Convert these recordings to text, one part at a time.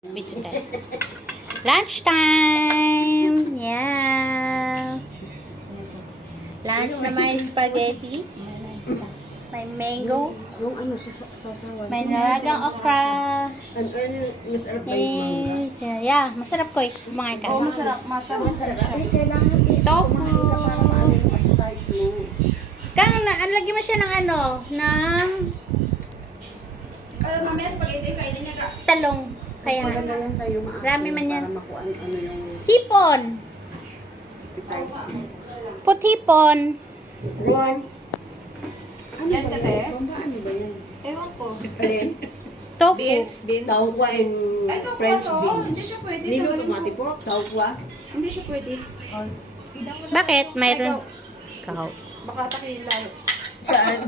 Video tayo. Lunchtime! Yeah! Lunch na may spaghetti. May mango. Yung ano, sasawan. May nalagang okra. Masarap ba yung mangga? Yeah, masarap ko eh. Kumain ka. Oo, masarap. Masarap siya. Tofu. Kang, lagyan mo siya ng ano, ng Mamaya spaghetti, kainin niya ka. talong. Kaya nga. Maganda yan sa'yo, maasin. Rami man yan. Para makuha ano yung Hipon. pitay. Puthipon. Ron. Ano Yan ba kasi? yan? Ano ba yan? Ewan ko. Alin? Tofu. Beans. Tauwa and Ay, ito French po to. beans. Hindi siya pwede. Nino, Tawagin mo. tomati pork, tauwa. Hindi siya pwede. Bakit? Mayroon. Kakaw. Baka takilan.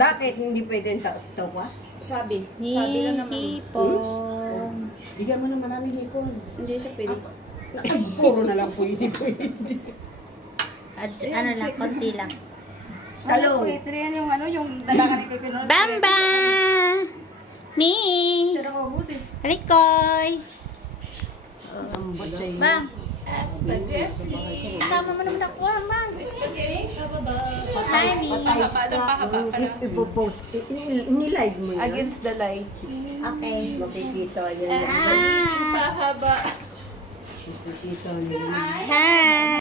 Bakit hindi pwede yung tauwa? Sabi. Sabi lang naman. Hipon. Bigyan mo ng maraming hipon. Hindi siya pwede. Puro na lang pwede. Ano lang, konti lang. Talong. Spaghetti yan yung ano, yung dalaga ni Kuya. Bamba! Me! Siya na ubus eh. Halikoy! Ambot siya yun. Ma'am, Spaghetti. kasama mo naman ako, ma'am. Spaghetti. Sa baba. Mami. Pahaba pala. Ipopost. Nilive mo yun. Against the light. Okay. Makikita yan. Ah! Pahaba. Makikita yun. Hi!